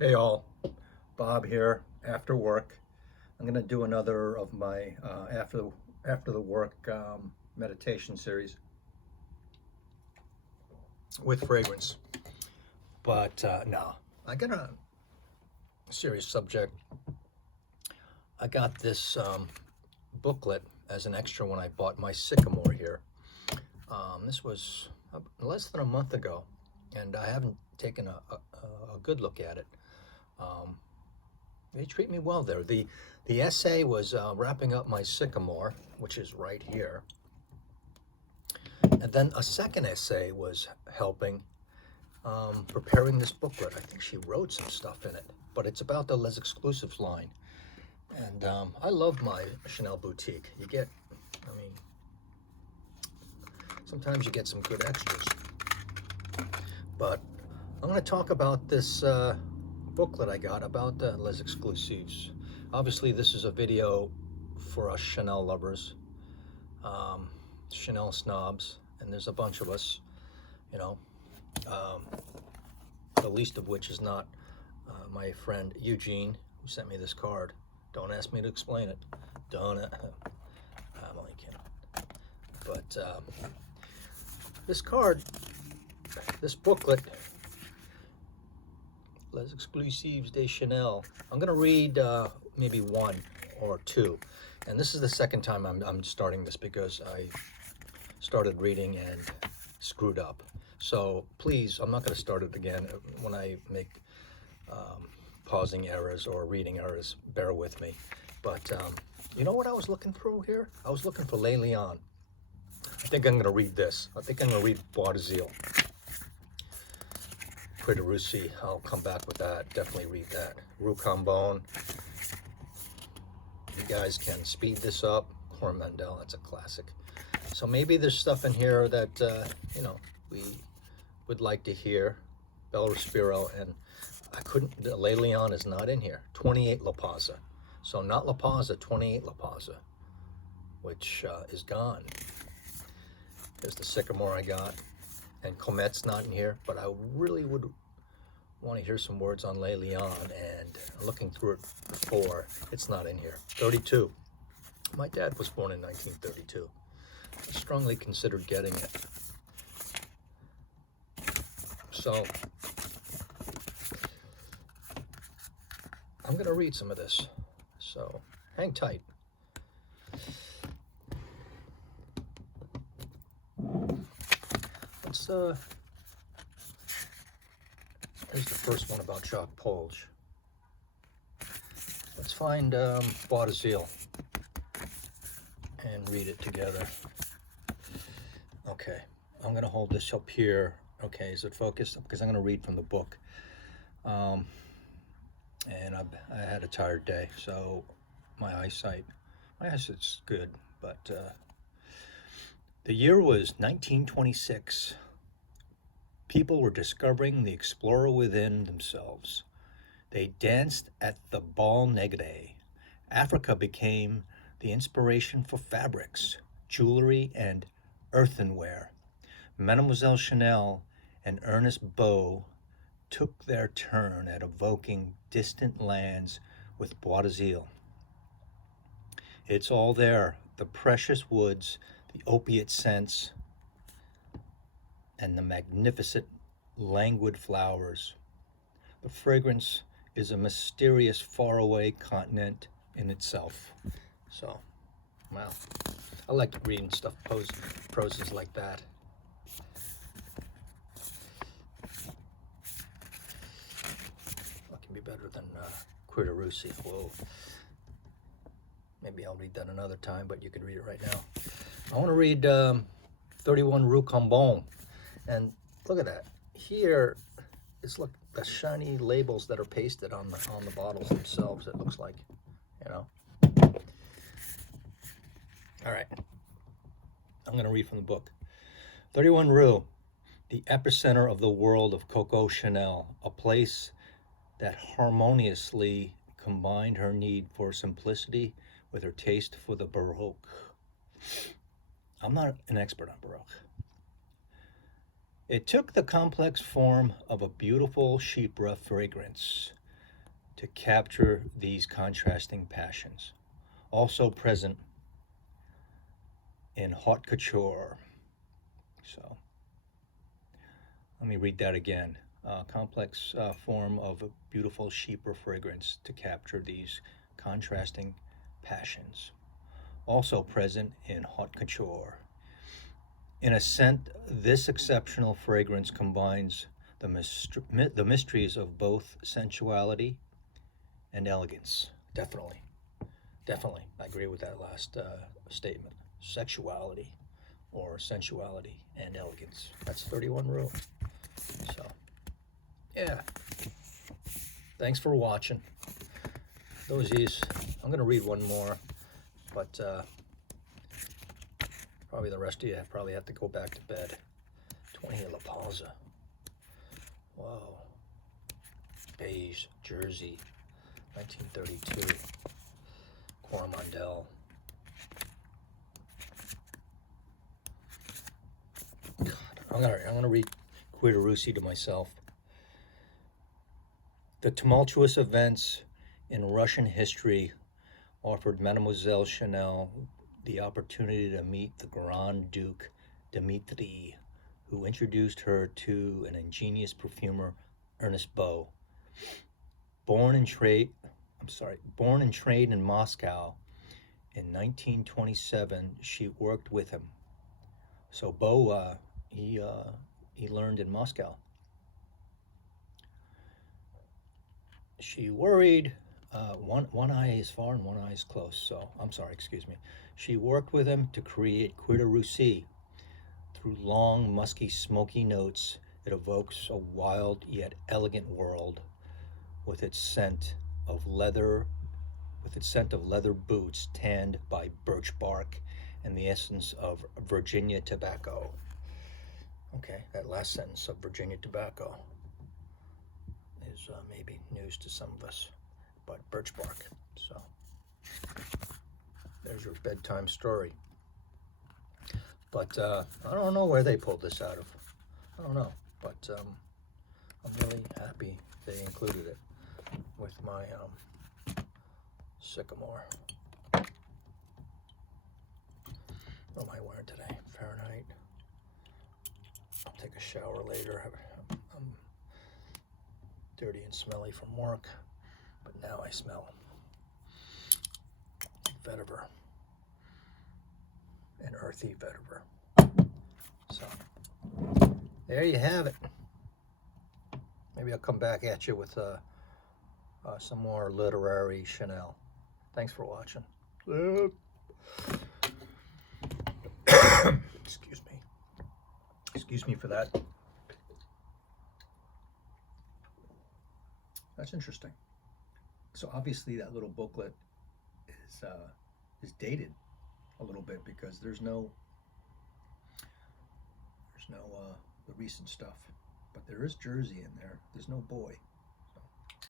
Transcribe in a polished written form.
Hey all, Bob here. After work, I'm gonna do another of my after the work meditation series with fragrance. But no, I got a serious subject. I got this booklet as an extra when I bought my sycamore here. This was less than a month ago, and I haven't taken a good look at it. Um, They treat me well there. The essay was wrapping up my sycamore, which is right here. And then a second essay was helping preparing this booklet. I think she wrote some stuff in it, but it's about the Les Exclusives line. And I love my Chanel boutique. I mean, sometimes you get some good extras. But I'm going to talk about this booklet I got about Les Exclusives. Obviously, this is a video for us Chanel lovers, Chanel snobs, and there's a bunch of us, you know, the least of which is not my friend Eugene, who sent me this card. Don't ask me to explain it. Don't. I'm only kidding. But this card, this booklet, Les Exclusives de Chanel. I'm going to read maybe one or two. And this is the second time I'm starting this because I started reading and screwed up. So please, I'm not going to start it again. When I make pausing errors or reading errors, bear with me. But you know what I was looking through here? I was looking for Le Lion. I think I'm going to read this. I think I'm going to read Bois d'Azil. Russi, I'll come back with that. Definitely read that. Roucambon. You guys can speed this up. Coromandel, that's a classic. So maybe there's stuff in here that you know, we would like to hear. Bel Respiro, and I couldn't. Le Lion is not in here. 28 La Pausa. So not La Pausa, 28 La Pausa, which is gone. There's the sycamore I got. And Comet's not in here, but I really would want to hear some words on Le Lion, and looking through it before, it's not in here. 32. My dad was born in 1932. I strongly considered getting it. So, I'm going to read some of this. So, hang tight. Here's the first one about Jacques Polge. Let's find Bois d'Azil and read it together. Okay, I'm going to hold this up here. Okay, is it focused? Because I'm going to read from the book. And I had a tired day, so my eyesight's good, but the year was 1926. People were discovering the explorer within themselves. They danced at the Bal Negre. Africa became the inspiration for fabrics, jewelry, and earthenware. Mademoiselle Chanel and Ernest Beau took their turn at evoking distant lands with Bois d'Azil. It's all there, the precious woods, the opiate scents, and the magnificent, languid flowers. The fragrance is a mysterious, faraway continent in itself. So, wow. I like reading stuff, proses like that. That can be better than Russi. Whoa. Maybe I'll read that another time, but you can read it right now. I want to read 31 Rue Cambon. And look at that. Here, it's look the shiny labels that are pasted on the bottles themselves. It looks like, you know. All right. I'm going to read from the book. 31 Rue, the epicenter of the world of Coco Chanel, a place that harmoniously combined her need for simplicity with her taste for the Baroque. I'm not an expert on Baroque. It took the complex form of a beautiful chypre fragrance, to capture these contrasting passions, also present in haute couture. So let me read that again. Complex form of a beautiful chypre fragrance to capture these contrasting passions, also present in haute couture. In a scent, this exceptional fragrance combines the mysteries of both sensuality and elegance. Definitely, definitely. I agree with that last statement. Sexuality or sensuality and elegance. That's 31 rule. So, yeah. Thanks for watching. Those is. I'm going to read one more, but probably the rest of you probably have to go back to bed. 20 La Pausa. Whoa. Beige, Jersey, 1932. Coromandel. God, I'm gonna read Quiderussi to myself. The tumultuous events in Russian history offered Mademoiselle Chanel the opportunity to meet the Grand Duke Dmitri, who introduced her to an ingenious perfumer, Ernest Beau. Born and trained in Moscow in 1927, she worked with him. So Beau, he learned in Moscow. She worried. One eye is far and one eye is close. So I'm sorry. Excuse me. She worked with him to create Quiderussi. Through long, musky, smoky notes, it evokes a wild yet elegant world, with its scent of leather boots tanned by birch bark and the essence of Virginia tobacco. Okay, that last sentence of Virginia tobacco is maybe news to some of us, but birch bark. So there's your bedtime story. But I don't know where they pulled this out of. I don't know, but I'm really happy they included it with my Sycamore. What am I wearing today? Fahrenheit. I'll take a shower later. I'm dirty and smelly from work, but now I smell vetiver, an earthy vetiver. So there you have it. Maybe I'll come back at you with some more literary Chanel. Thanks for watching. Excuse me. Excuse me for that. That's interesting. So obviously that little booklet is dated a little bit because there's no the recent stuff, but there is Jersey in there. There's no boy.